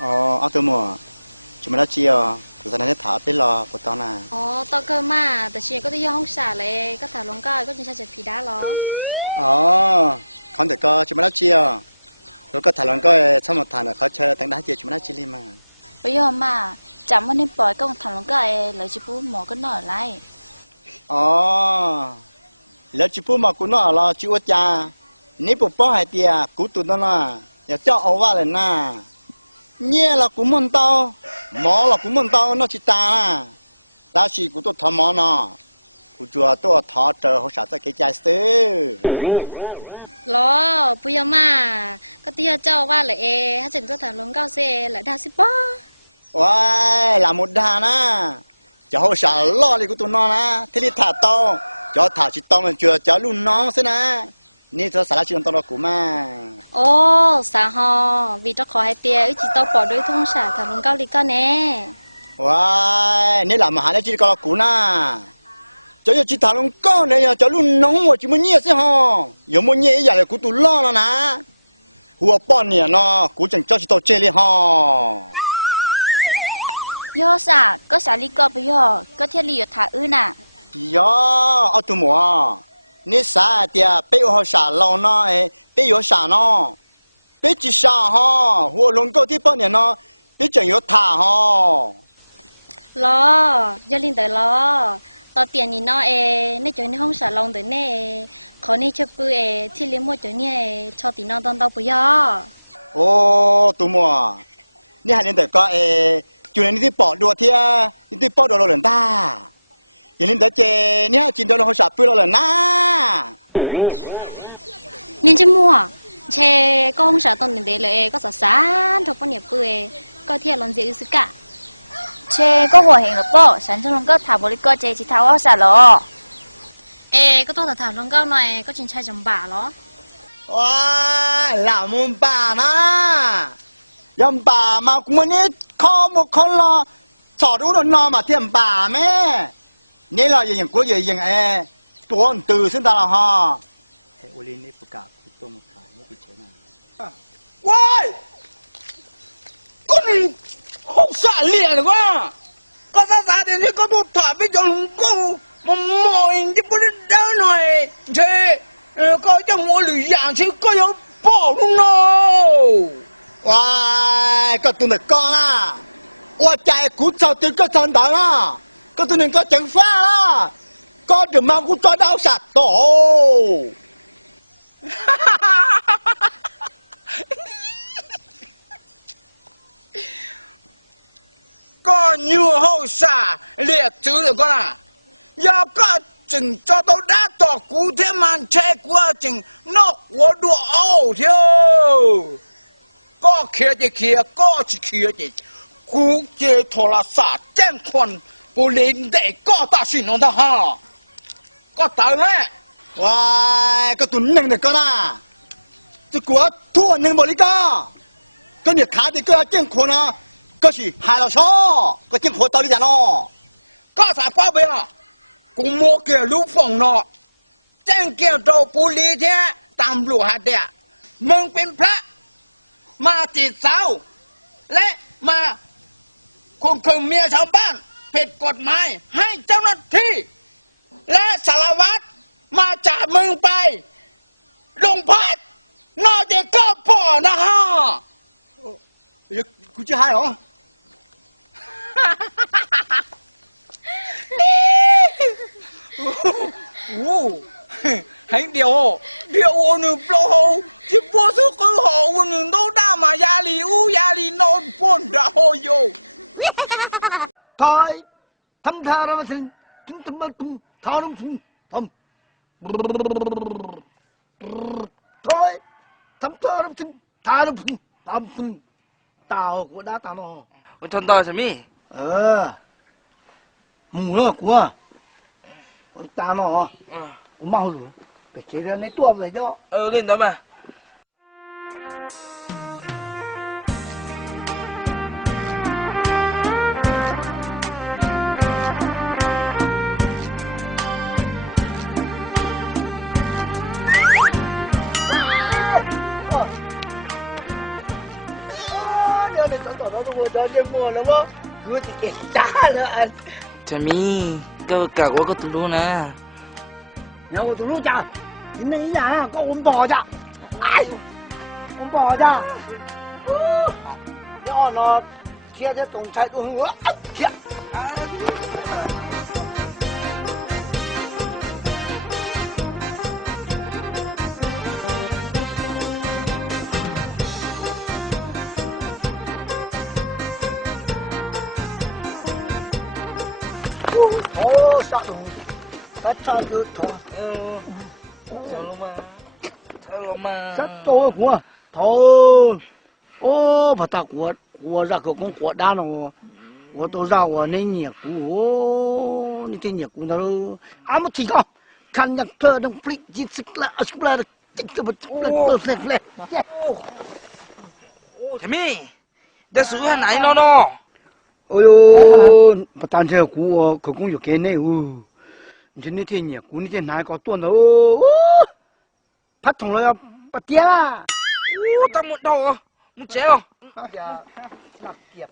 ở từ mùa chúng mình đã chia từ giờ này thả tới lò của tao nè tao cơ màแต่เชียก็ได้ย่องสาเลยก็ถาลงก็จะใช้ผีได้หรอcon được co chúng mình đã chia rồi có thả lon có sau một thằng là khó chơi tăng đá chia chúng mình đã chia đi mà bây giờ mà chẳng muốn nên bỏ công thằng lông cái lời chỉ bố mỏ cái nọ lại lời chỉ bố mỏ của nó là chịu cha nếu bố bỏ hai tia cú tụi nó là giờ cho ông vào lên na nhẹ là cú mòn tao mỏ là cú mòn tao nó chỉ ta chỉ cú tôi thò mỏ nó cú chùa tôi thò chờ họ sát cái trái sứ lo bây giờ mà có tia cho vào lại hát chừng tôi thằng lông cao xe lại đa xí bóว้là một đàn á cho họ sợ lo đi của tụi nó na thế đi thả to cho thả chỉ to mà chưa cho luôn nó thế naนี่ตัวสารชีนตัวเรากูมาสาฮอวีจะขอให้เตียอีจิตตปอด้วยทุ่งสาทางลงเกาหลีก็แน่ว้ายนี่แหละมหาลัยจีนก็เรากูนะจะอยู่จีทางลงเกาเนี่ยจะรุ่นน้องว่าจีมันเงี้ยสิฮะอย่ามันเงี้ยอย่าเลยกูตัวล่อแล้วนะหัวป้อนเนี่ยเนาะกูจังเจ้าจีโตเจเลยฮะย่อสาก็สาลีก็ไปย่อก็เทียลีอยู่ท่าอื่นน่ะย่อเอาตัวหมัวนี่สาเดียไปอยู่หัวสาเราเนาะไปอยู่สาเนาะไปจีสาฮะหัวลงเกาที่ป้อนเนี่ยเนาะไปจังอยู่ท่าฮะล้อย่าลินแต่ล้อตอนเตียนนี่เนาะในจอยในห้องสาลงแต่เน่ขอนี่ช่วยปื้ที่เลี้ยงมดจอยเนี่ยชอบตีนอนตอนเตาปุยย่อโอ้ตัวหมัวนี่หันแต่ก็จุดนี้ที่ปอดดัวเทียนี่ที่ปอดดัวเราเหลือตาอย่างนี้แต่เจเนี่ยจินดัวเราหัวสาปื้เราเหลือน้ายังจะมัวเชก็ห้องสาตอนเด็กเลยก็สาสานทุกคนเนี่ยปื้ก็เทียลอนเสียอุสกะเชก็หัวเห็นหรอก็ฉันจะลงก็ถามบริกรเจจิท้าว่าสาหรอก็ต้องถามลงก็หน่อยก็จินใช้จำบ่าหรอว้าหล่ามุนป่านะยำป่ามาคุมันนี่ข้อมุกข้อรอสอดรู้นอนมาเทียมป่าแม่นี่เราอย่างกูอย่างตัวตื่นซึ่งตาเราฮะเฮ้ยโอลินนี่ประกาศกูตัวมาขายไม่ปิดเชน่ะว้ายก็นี่ห้องสาเลียนว่าก็สาเดี๋ยวนี้ก็ต้องถามไปจนกูมันมองที่พูดได้หน่อยเช่ก็จะมัวหรืออย่างเช่ก็ยังบอกลุงเนาะว้ายก็ตัวหนึ่งก้อนอ่ะว่าใจกูเจ้าตื่นก็ทันตาละก็ตัวหนึ่งก็จังฟ้าละก็เดี๋ยวมากูจะดาวสัตว์โตก็ยูห้องสาเรียกจื้อเลยก็ล่ะยาก็จึงจะต้องได้ต่อกูเท่ามันเช็คว่าจึงนอกหัวดูเอาเที่ยวก็เขียจะเขียก็จะเขียจะกูเจโทรศัพท์แจ้งคนผู้เล่นเด็กก็ตัดสินน้องทหารก็ตายแน่ว้ายก็ตัวหนึ่งเด็กก็น่ะจะกลัวทั่วหนึ่งบริการก็เนี่ยขาเด็กก็เจ้งคนนะก็是害了少ก็เจ้งคนตอนนี้จ้ะเนาะก็สายฟ้าไปอ่ะกูมัวเกี่ยวลูกฝั่งเนาะแจ้งเกี่ยวกับผู้เลี้ยงเนี่ยตามหลวงหัดเดียมึงเป็นพระมาจีบสาวและมาข่มขืนเมียชาวบ้านผิดกฎหมายให้เจ้าหน้าที่และสารวัตรมาจับมึงไปลงพักนอกจากก็พอนะฮะกูจะให้เหรอโอ้ให้เดียวหนึ่งโปรที่พวกสุกคือหอวันหนึ่งต้องได้มายาลียาลีโนนพ่นดาวโยทายทำท่าเราถึงทำท่าเราถึงทำทายทำท่าเราถึงท่าเราถึงทำตากูด่าตาเนาะวันทันต่อใช่ไหมหมูเนาะกูอ่ะตาเนาะกูเมาหรือไปเจอในตัวเลยเจ้าเล่นต่อมาเดี๋ยว đó tôi cho chơi mua nó bố cứ thì kẹt trả nữa anh 这米个搞我个土路呢？ nhà của tụi lúc chả thì này nhà có ôm bò chả ai ôm bò chả cho nó chia cho tổng chạy tôi nữa chia ô sao đúng ta cho được thôi rất tôi của thôi ô bà ta của ra cửa con của đa nó của tôi ra của nên nhiệt của nên trên nhiệt của nó à một chỉ có khăn nhạc thơ đông flip chỉ sức là tích cho một flip这米，这属于哪一弄喏？ ôi ô bà ta chơi của cửa công việc cái này trên này trên nhiệt của trên này có tuần đâu phát thùng rồi bắt tía là 我当木头哦，木切哦。 dạ đặc kiệp